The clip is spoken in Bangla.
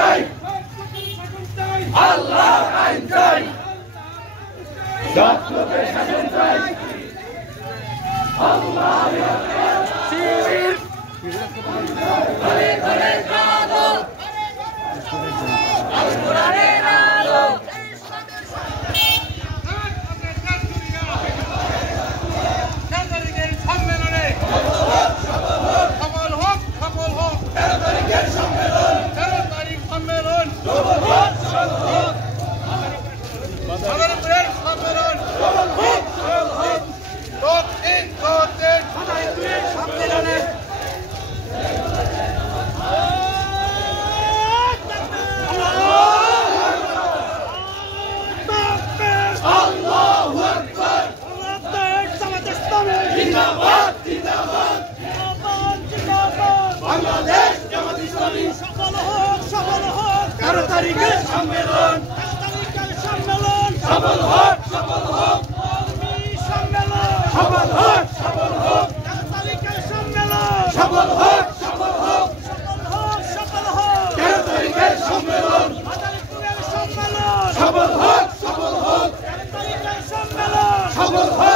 চাই, আল্লাহর আইন চাই, সৎ লোকের শাসন চাই, আল্লাহর শিবির ঘরে ঘরে জাগো, আল কোরআনের আলো, সম্মেলনে সফল হোক, সফল হোক 13 তারিখের সম্মেলন, 13 তারিখ সম্মেলন সফল হোক, সফল হোক ভাগলপুরের সম্মেলন সফল হোক, সফল হোক দক্ষিণ ভাগলপুরের সম্মেলনে জিন্দাবাদ জিন্দাবাদ বাংলাদেশ জামাত ইসলামী সফল হোক, সফল হোক 13 তারিখের সম্মেলন, 13 তারিখের সম্মেলন সফল হোক, সফল হোক সম্মেলন সফল হোক, সফল হোক 13 তারিখের সম্মেলন সফল হোক, সফল হোক, সফল হোক, সফল হোক 13 তারিখের সম্মেলন, ভাগলপুরের সম্মেলন সফল হোক, সফল হোক 13 তারিখের সম্মেলন সফল হোক।